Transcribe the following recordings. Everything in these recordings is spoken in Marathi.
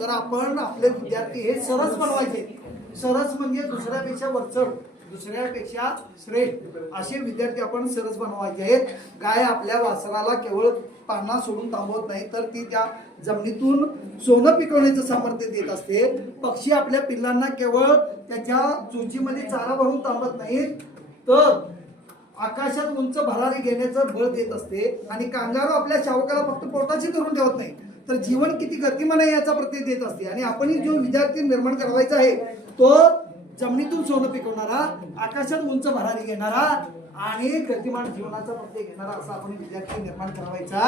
तर आपण आपले विद्यार्थी हे सरस बनवायचे. सरस म्हणजे दुसऱ्यापेक्षा वरचढ दुसऱ्यापेक्षा श्रेष्ठ असे विद्यार्थी आपण सरस बनवायचे आहेत. गाय आपल्या वासराला केवळ पाना सोडून थांबवत नाही तर ती त्या जमिनीतून सोनं पिकवण्याचं सामर्थ्य देत असते. पक्षी आपल्या पिल्लांना केवळ त्याच्या चुचीमध्ये चारा भरून थांबत नाहीत तर आकाशात उंच भरारी घेण्याचं बळ देत असते. आणि कांगारू आपल्या शावकाला फक्त पोटाशी धरून ठेवत नाही. तर जीवन किती गतिमान आहे याचा प्रत्यय देत असते. आणि आपण जो विद्यार्थी निर्माण करावायचा आहे तो जमिनीतून सोनं पिकवणारा आकाशात उंच भरारी घेणारा आणि गतिमान जीवनाचा प्रत्यय घेणारा असा आपण विद्यार्थी निर्माण करावायचा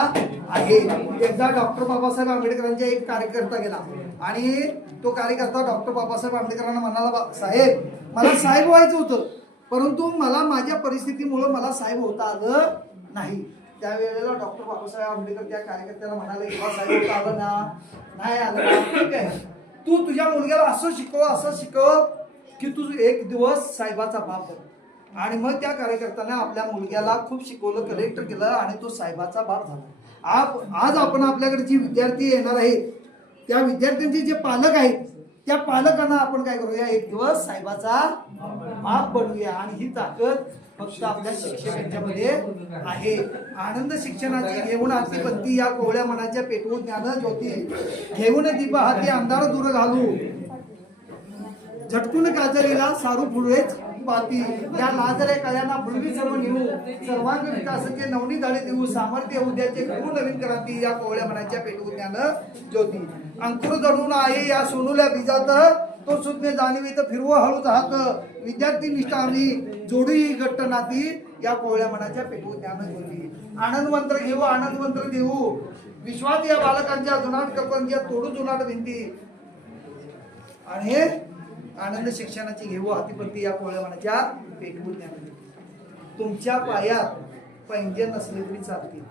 आहे. एकदा डॉक्टर बाबासाहेब आंबेडकरांचा एक कार्यकर्ता गेला आणि तो कार्यकर्ता डॉक्टर बाबासाहेब आंबेडकरांना म्हणाला "बा- साहेब मला साहेब व्हायचं होतं परंतु मला माझ्या परिस्थितीमुळे मला साहेब होता आलं नाही. त्यावेळेला डॉक्टर बाबासाहेब आंबेडकर त्या कार्यकर्त्याला म्हणाले की साहेब आलं ना? नाही आलं ना? ठीक आहे. तू तुझ्या मुलग्याला असं शिकव असं शिकव की तू एक दिवस साहेबाचा बाप बन. आणि मग त्या कार्यकर्त्याने आपल्या मुलग्याला खूप शिकवलं कलेक्टर केलं आणि तो साहेबाचा बाप झाला. आप आज आपण आपल्याकडे जी विद्यार्थी येणार आहेत त्या विद्यार्थ्यांचे जे पालक आहेत त्या पालकांना आपण काय करूया? एक दिवस साहेबाचा बाप बनवूया आणि ही ताकद फक्त आपल्या शिक्षकांच्यामध्ये आहे. आनंद शिक्षणाची घेऊन हाती बत्ती या कोवळ्या मनाच्या पेटवून ज्ञान ज्योती घेऊन दीपा हाती अंधार दूर घालू. झटकून काजरीला सारू फुडवेच पाती. या लाजरे कळ्यांना पूर्वी सर्व घेऊ. सर्वांग विकासाचे नवनी धाडे देऊ. सामर्थ्य उद्याचे करू नवीन क्रांती या कोवळ्या मनाच्या पेटवून ज्ञान ज्योती. अंकुर जडून आहे या सोनूल्या बीजात तो सुज्ञ तर फिरव हळूच हात विद्यार्थी निष्ठा आम्ही जोडी घट्ट नाती या कोवळ्या मनाच्या पेटवून ज्ञान होती आनंद मंत्र घेऊ आनंद मंत्र देऊ. विश्वात या बालकांच्या जुनाट कल्पनांच्या तोडू जुनाट भिंती. आणि आनंद शिक्षणाची घेऊ हातीपत्ती या कोवळ्या मनाच्या पेटवून ज्ञान तुमच्या पायात पैंजे नसले तरी चालतील.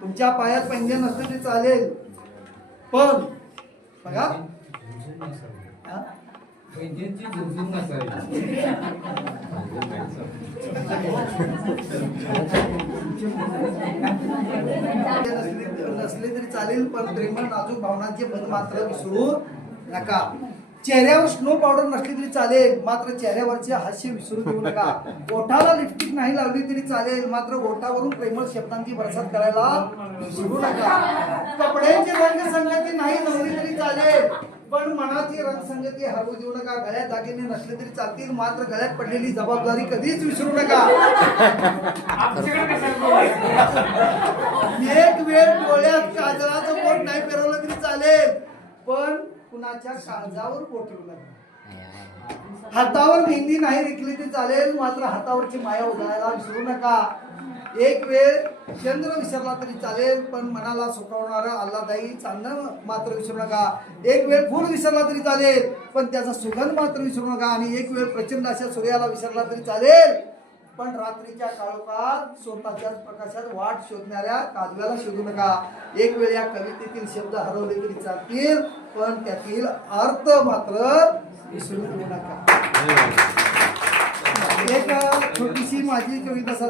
तुमच्या पायात पैंजे नसले तरी चालेल. पण बघा पैंजणची झुंझुन नसावी. नसले तरी चालेल पण प्रेमळ नाजूक भावनांचे पद मात्र विसरू नका. चेहऱ्यावर स्नो पावडर नसली तरी चालेल मात्र चेहऱ्यावरचे हास्य विसरू देऊ नका. ओठाला लिपस्टिक नाही लावली तरी चालेल मात्र ओठावरून प्रेमळ शब्दांची बरसात करायला विसरू नका. कपड्यांचे रंगसंगती नाही नसली तरी चालेल मनाची रंगसंगती हरवू देऊ नका. गळ्यात दागिने नसले तरी चालतील. मात्र गळ्यात पडलेली जबाबदारी कधीच विसरू नका. एक वेळ डोळ्यात काजळाचं बोट नाही फिरवलं तरी चालेल. पण कुणाच्या काळजावर बोट ठेवू नका. हातावर मेहंदी नाही रेखली तरी चालेल. मात्र हातावरची माया उधळायला विसरू नका. एक वेळ चंद्र विसरला तरी चालेल पण मनाला सुकवणारं आल्हादाई चांदणं मात्र विसरू नका. एक वेळ फूल विसरला तरी चालेल पण त्याचा सुगंध मात्र विसरू नका आणि एक वेळ प्रचंड अशा सूर्याला विसरला तरी चालेल. पण रात्रीच्या काळोखात स्वतःच्याच प्रकाशात वाट शोधणाऱ्या काजव्याला शोधू नका. एक वेळ या कवितेतील शब्द हरवले तरी चालतील पण त्यातील अर्थ मात्र विसरू नका. एक छोटीशी माझी कविता